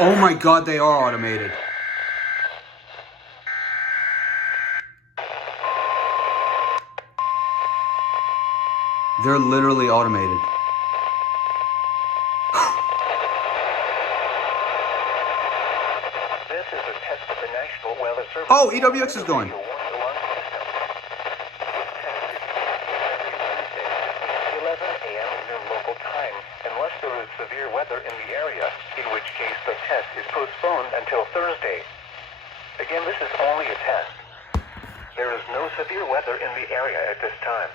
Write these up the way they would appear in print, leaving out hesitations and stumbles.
Oh my God, they are automated. They're literally automated. This is a test of the National Weather Service. Oh, EWX is going. Unless there is severe weather in the area, in which case the test is postponed until Thursday. Again, this is only a test. There is no severe weather in the area at this time.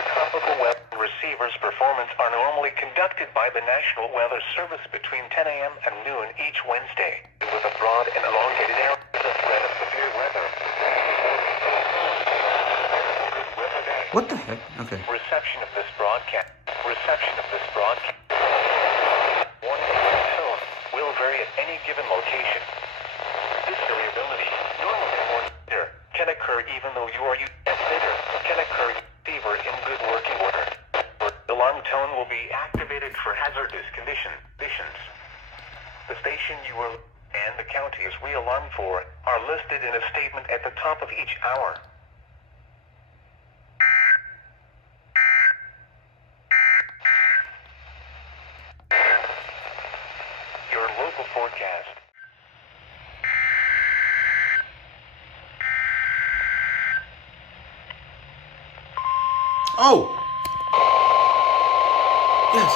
The tropical weather receivers' performance are normally conducted by the National Weather Service between 10 a.m. and noon each Wednesday, with a broad and elongated area of the threat of severe weather. What the heck? Okay. Reception of this broadcast. Warning tone will vary at any given location. This variability, normally more later, can occur even though you are later, can occur receiver in good working order. The alarm tone will be activated for hazardous conditions. The station you are and the counties we alarm for are listed in a statement at the top of each hour. Your local forecast. Oh! Yes!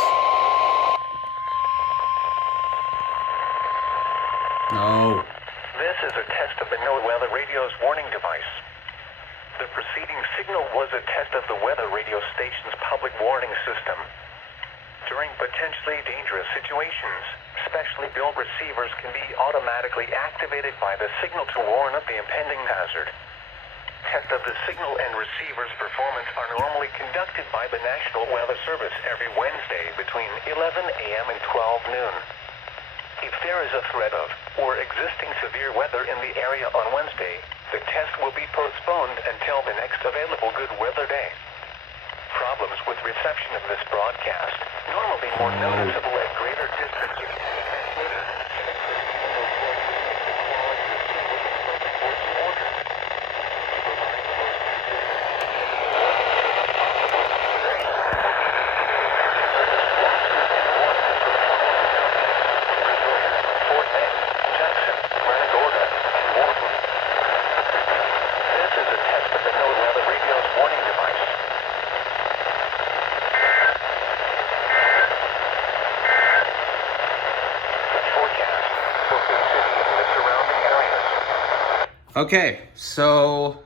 No. This is a test of the NOAA Weather Radio's warning device. The preceding signal was a test of the weather radio station's public warning system. During potentially dangerous situations, specially built receivers can be automatically activated by the signal to warn of the impending hazard. Tests of the signal and receiver's performance are normally conducted by the National Weather Service every Wednesday between 11 a.m. and 12 noon. If there is a threat of or existing severe weather in the area on Wednesday, the test will be postponed until the next available good weather day. Problems with reception of this broadcast, normally more noticeable at greater distances. Okay, so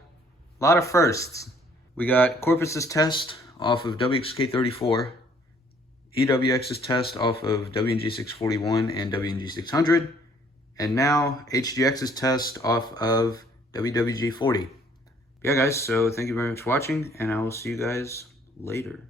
a lot of firsts. We got Corpus's test off of WXK34, EWX's test off of WNG641 and WNG600, and now HGX's test off of WWG40. Yeah guys, so thank you very much for watching, and I will see you guys later.